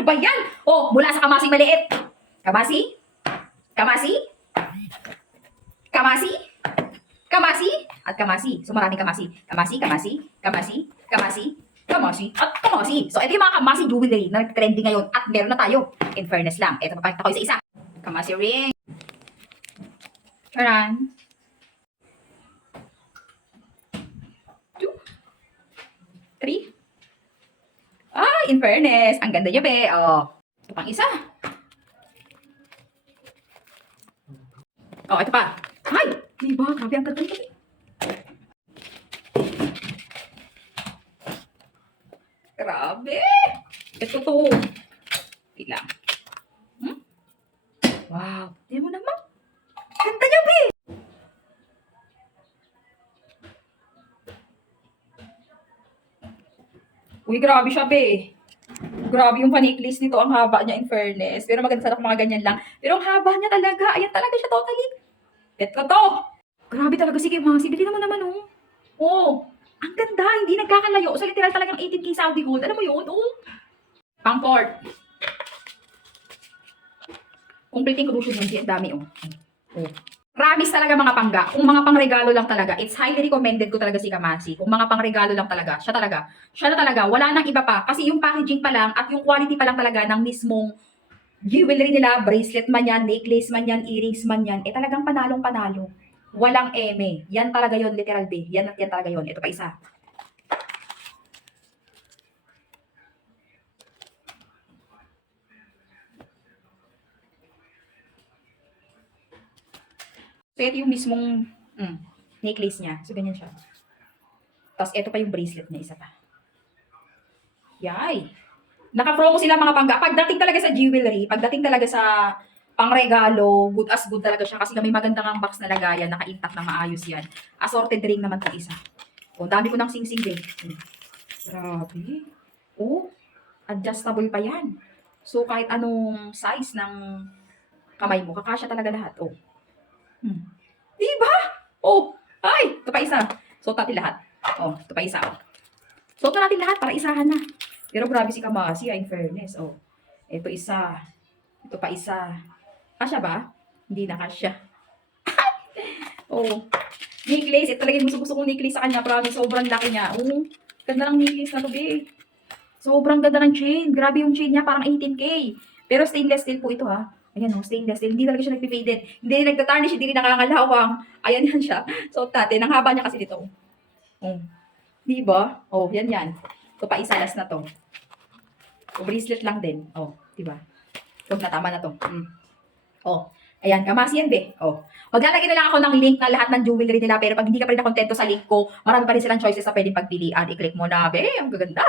Ano ba yan? Oh, mula sa kamasing maliit. Kamasi? Kamasi? Kamasi? Kamasi? At kamasi. So maraming kamasi. Kamasi, kamasi, kamasi, kamasi, kamasi, at kamasi. So ito yung mga kamasi jewelry na trending ngayon at meron na tayo. In fairness lang. Ito, papakita ko isa-isa. Kamasi ring. Charan. 2, 3. Ah, in fairness. Ang ganda niya, be. Oh. Ito pang isa. Oh, ito pa. Ay! Diba? Grabe ang ganda niya. Grabe! Ito to. Ilang. Wow. Tingnan mo naman. Ganda niya, be. Uy, grabe siya, be. Grabe yung paniklis nito. Ang haba niya, in fairness. Pero maganda sana kung mga ganyan lang. Pero ang haba niya talaga. Ayan talaga siya totally. Get ko to. Grabe talaga. Sige, Masi. Bili naman, oh. Oh. Ang ganda. Hindi nagkakalayo. So, literal talagang 18K Saudi gold. Alam mo yun? Oh. Pang-port. Completing crucial hindi. Ang dami, oh. Oh. Promise talaga mga pangga. Kung mga pangregalo lang talaga, it's highly recommended ko talaga si Kamasi. Kung mga pangregalo lang talaga, siya talaga. Siya na talaga. Wala nang iba pa. Kasi yung packaging pa lang at yung quality pa lang talaga ng mismong jewelry nila, bracelet man yan, necklace man yan, earrings man yan, eh talagang panalong-panalo. Walang eme. Yan talaga yon literal be. Yan at yan talaga yon. Ito pa isa. So, ito yung mismong necklace niya. So, ganyan siya. Tapos, ito pa yung bracelet niya, isa pa. Yay! Naka-promo sila mga pangga. Pagdating talaga sa jewelry, pagdating talaga sa pangregalo, good as good talaga siya. Kasi may magandang ang box na lagayan, naka-intact na maayos yan. Assorted ring naman ito isa. O, dami ko ng sing-sing din. Grabe. Oh, adjustable pa yan. So, kahit anong size ng kamay mo, kakasya talaga lahat. Oh. Diba? Oh, ay, ito pa isa. Suot natin lahat. Oh, ito pa isa. Oh. Suot na natin lahat para isahan na. Pero grabe si Kamasi, in fairness. Oh, ito isa. Ito pa isa. Kasya ba? Hindi na kasya. Oh, necklace. Ito talaga yung gusto kong necklace sa kanya. Promise, sobrang laki niya. Oh, ganda ng necklace na to, be. Sobrang ganda ng chain. Grabe yung chain niya, parang 18K. Pero stainless steel po ito, ha. Ayan, oh, stainless steel. Hindi talaga siya nagpi-faded. Hindi nagtatarnish, hindi nakangalawang. Ayan yan siya. So, natin. Ang haba niya kasi dito. Oh. Diba? Oh, yan yan. Ito pa isa, last na to. O, bracelet lang din. Oh, diba? Ito, natama na to. Oh, ayan, Kamasi yan, be. Oh. Maglalagay na lang ako ng link na lahat ng jewelry nila. Pero pag hindi ka pa rin nakontento sa link ko, marami pa rin silang choices na pwedeng pagpilian. I-click mo na, be. Ang gaganda.